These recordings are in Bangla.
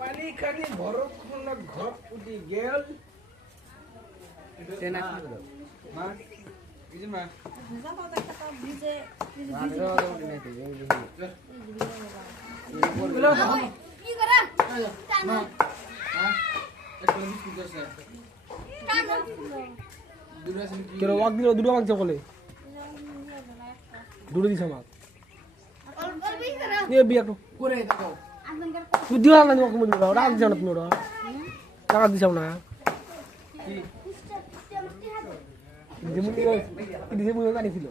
পানি খালি ভরত ঘর উঠি গেল দুটো মাংস বলে দুটো দিছে আমাক বিয়া তুই দিও না রাগ জানো তুমি ওরা টাকা দিছাও না জানিছিল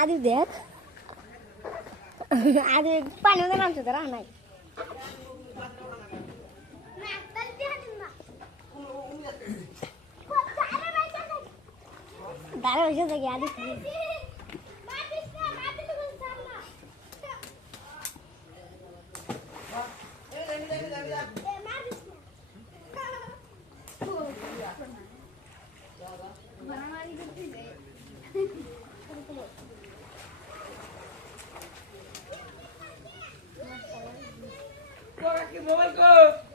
আদি দেখ আদি পানি নামছে তারা নাই দাঁড়া বসে থাকি আদি মোবাইল কো